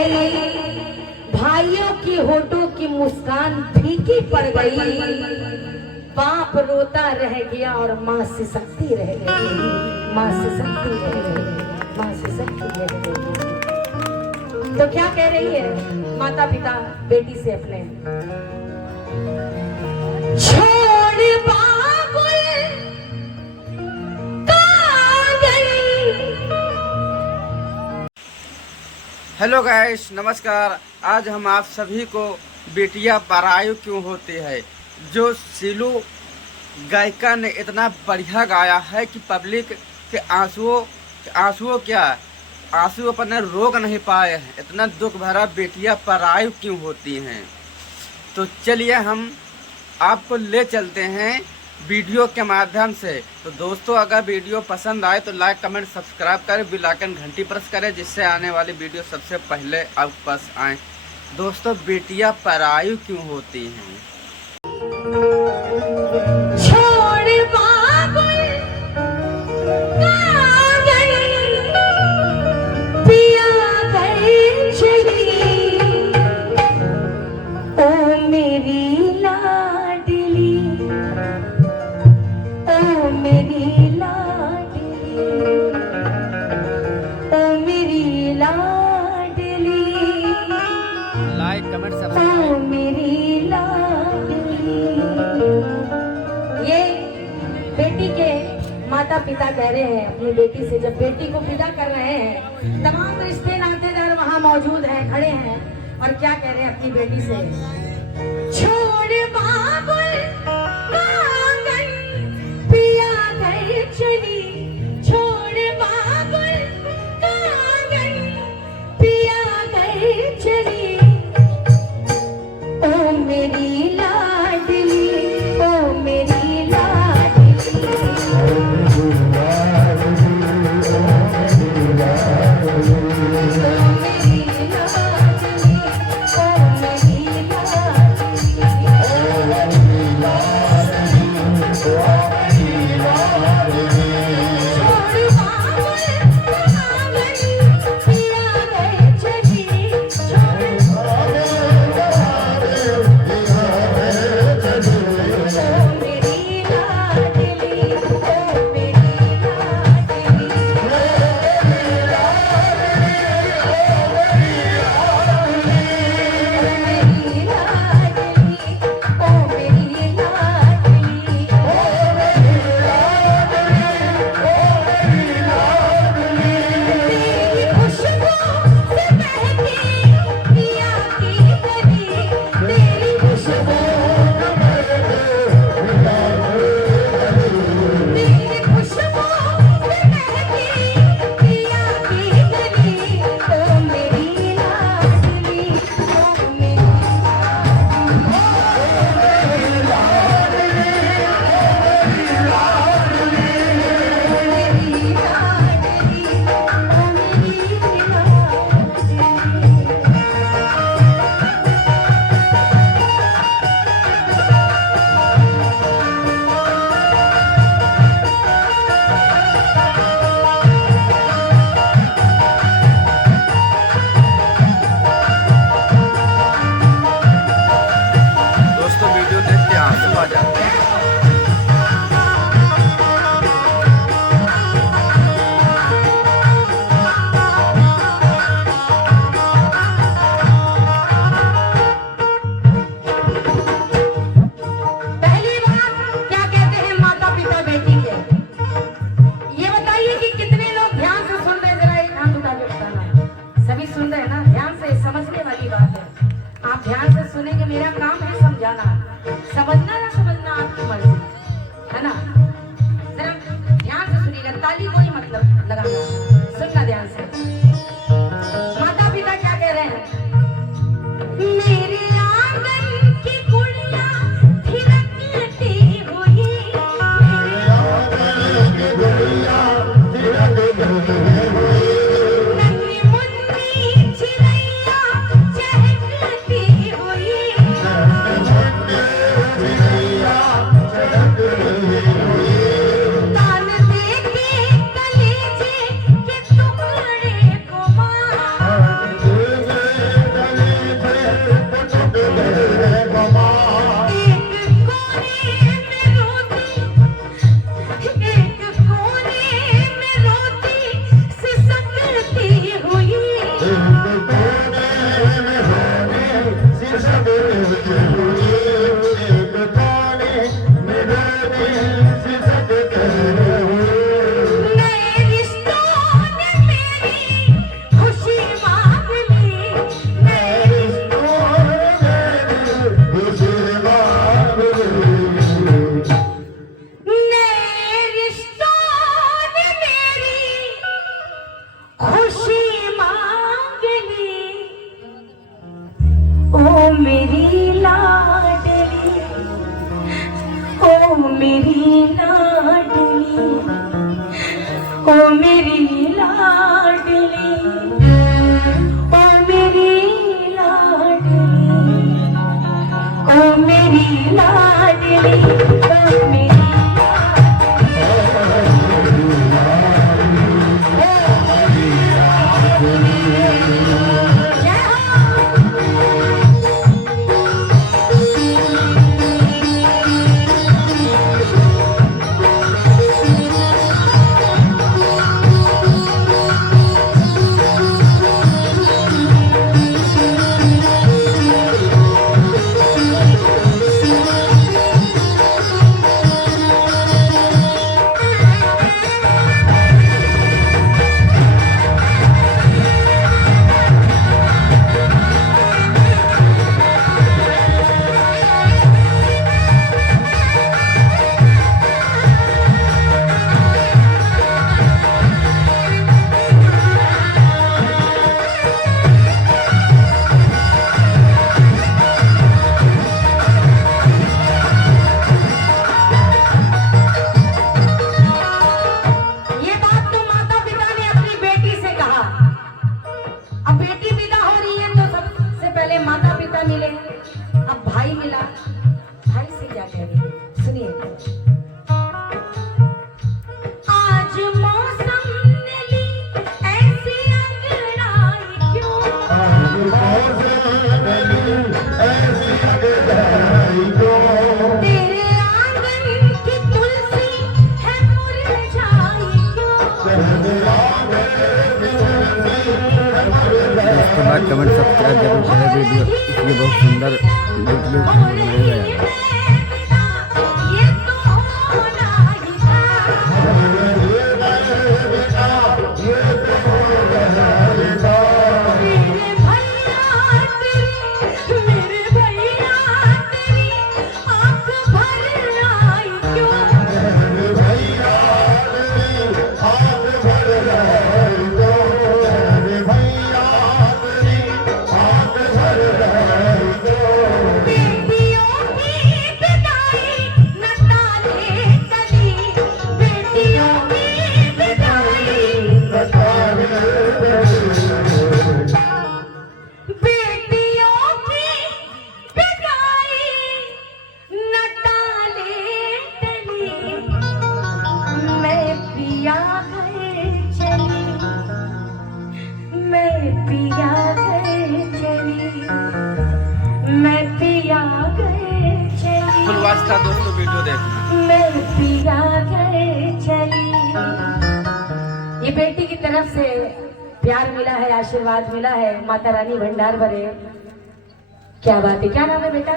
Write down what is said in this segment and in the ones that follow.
गई, भाइयों की होठों की मुस्कान फीकी पड़ गई, बाप रोता रह गया और माँ सिसकती रह गई, माँ सिसकती रह गई, माँ सिसकती रह गई। तो क्या कह रही है माता पिता बेटी से अपने, छोड़ बाबुल कागल। हेलो गाइस, नमस्कार। आज हम आप सभी को बेटियां पराई क्यों होती है, जो सीलू गायिका ने इतना बढ़िया गाया है कि पब्लिक के आंसुओं क्या आंसू अपने रोक नहीं पाए हैं। इतना दुख भरा बेटियां पराई क्यों होती हैं। तो चलिए हम आपको ले चलते हैं वीडियो के माध्यम से। तो दोस्तों, अगर वीडियो पसंद आए तो लाइक कमेंट सब्सक्राइब करें, बेल आइकन घंटी प्रेस करें, जिससे आने वाली वीडियो सबसे पहले आप पास आए। दोस्तों, बेटियां पराई क्यों होती हैं। Like comment subscribe. मेरी लाडली। ये बेटी के माता पिता कह रहे हैं अपनी बेटी से, जब बेटी को विदा कर रहे हैं, तमाम रिश्ते नातेदार वहाँ मौजूद हैं, खड़े हैं, और क्या कह रहे हैं अपनी बेटी से, छोड़ बाबुल कागल पिया घर चली, छोड़ बाबुल कागल पिया घर चली, ओ मेरी लाडली, ओ मेरी लाडली, ओ मेरी लाडली, ओ मेरी लाडली। मेरी लाडली, ओ मेरी लाडली, ओ मेरी लाडली, ओ मेरी लाडली, ओ मेरी लाडली, ओ मेरी कमेंट सब्सक्राइब जरूर करें। वीडियो इसलिए बहुत सुंदर वीडियो बनाया है। वास्ता दोस्तों वीडियो देखना। मैं पिया गए चली। ये बेटी की तरफ से प्यार मिला है, आशीर्वाद मिला है, माता रानी भंडार भरे। क्या बात है, क्या नाम है बेटा,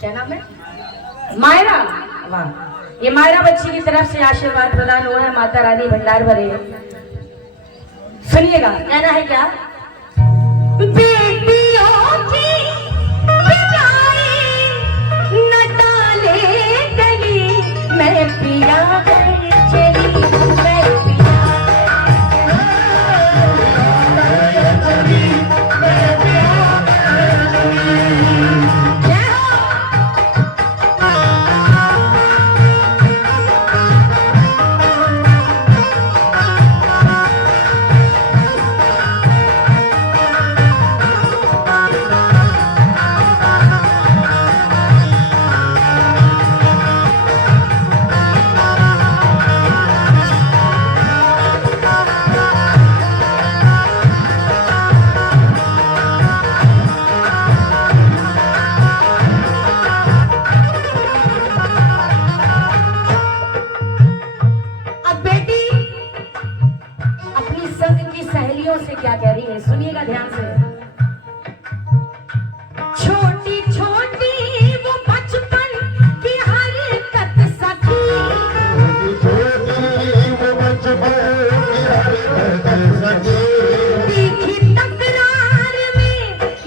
क्या नाम है? मायरा। वाह, ये मायरा बच्ची की तरफ से आशीर्वाद प्रदान हुआ है, माता रानी भंडार भरे। सुनिएगा, कहना है क्या? बेटियों की मैं पिया गई चली, मैं पिया गई चली, मैं पिया से क्या कह रही है, सुनिएगा ध्यान से। छोटी छोटी वो बचपन की हरकत सखी, तीखी तकरार में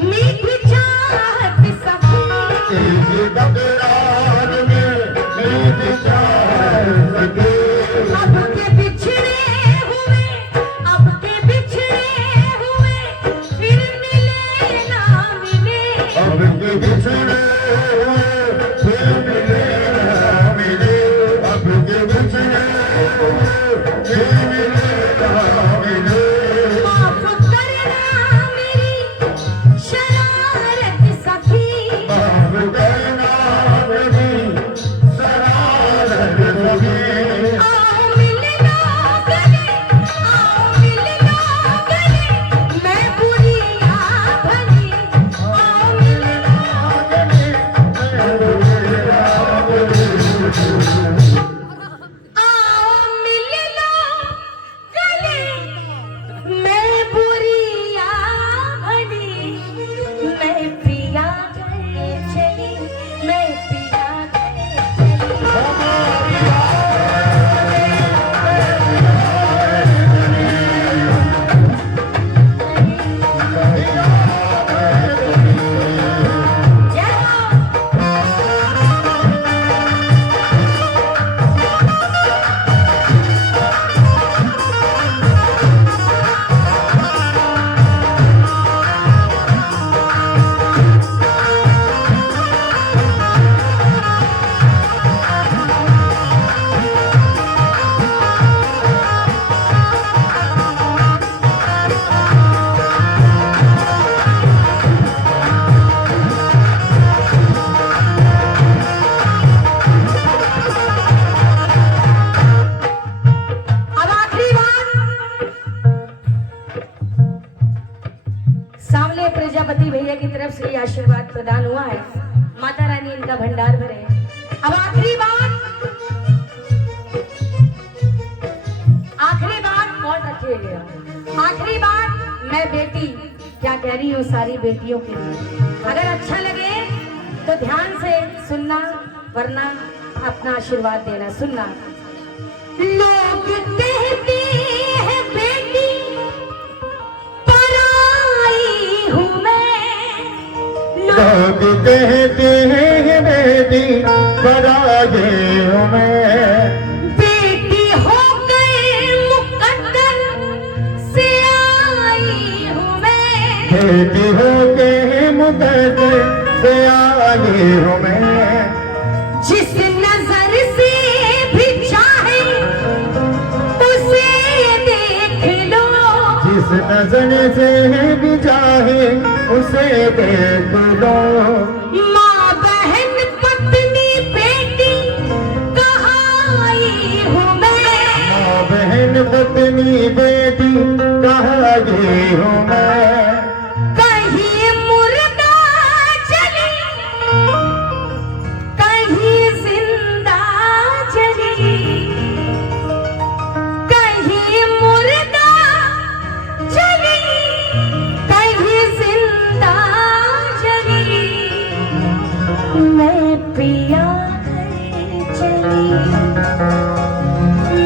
मीठी चाहत सखी, अब के बिछड़े हुए, अब के बिछड़े हुए फिर सामने प्रजापति भैया की तरफ से ये आशीर्वाद प्रदान हुआ है, माता रानी इनका भंडार भरे। अब आखिरी बात कौन रखेगा? आखिरी बात मैं बेटी क्या कह रही हूँ सारी बेटियों के लिए। अगर अच्छा लगे तो ध्यान से सुनना, वरना अपना आशीर्वाद देना। सुनना। लोग कहते हैं बेटी पराई हूँ मैं, लोग कहते हैं बेटी पराई हूँ मैं, बेटी हो गए मुकद्दर से आई हूँ मैं, बेटी हो के मुकद्दर से आई हूँ मैं, जिस नजर से भी चाहे उसे देख लो, जिस नजर से भी चाहे उसे देख लो, माँ बहन पत्नी बेटी कहाई हूँ मैं, माँ बहन पत्नी बेटी कहाई हूँ मैं, कहीं मुर्दा चली कहीं जिंदा चली, कहीं मुर्दा चली कहीं जिंदा चली, मैं पिया गई चली,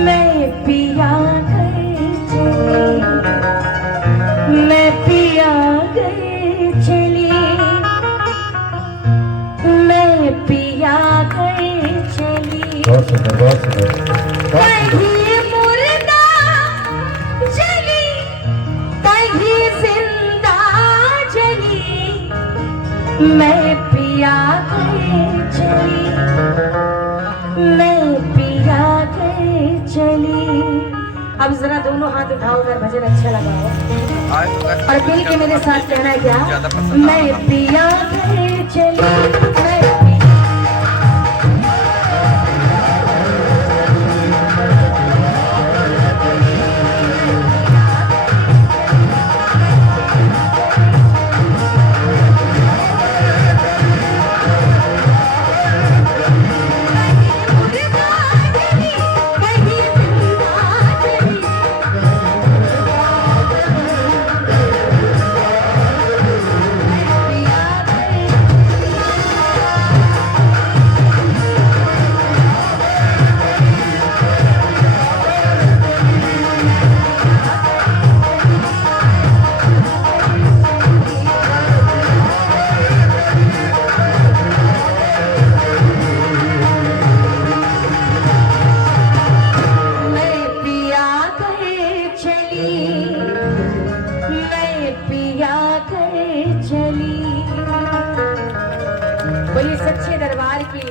मैं पिया गई चली, मैं पिया गई चली, मैं पिया गई चली, बहुत सुंदर, बहुत सुंदर, बहुत सुंदर। कहीं मुर्दा चली कहीं जिंदा चली, मैं पिया गई चली, मैं पिया गई चली। अब जरा दोनों हाथ उठाओ अगर भजन अच्छा लगा हो, आज तो और दिल के मेरे साथ कहना है क्या? ज्यादा पसंद आ मैं रहा था। पिया गई चली, मैं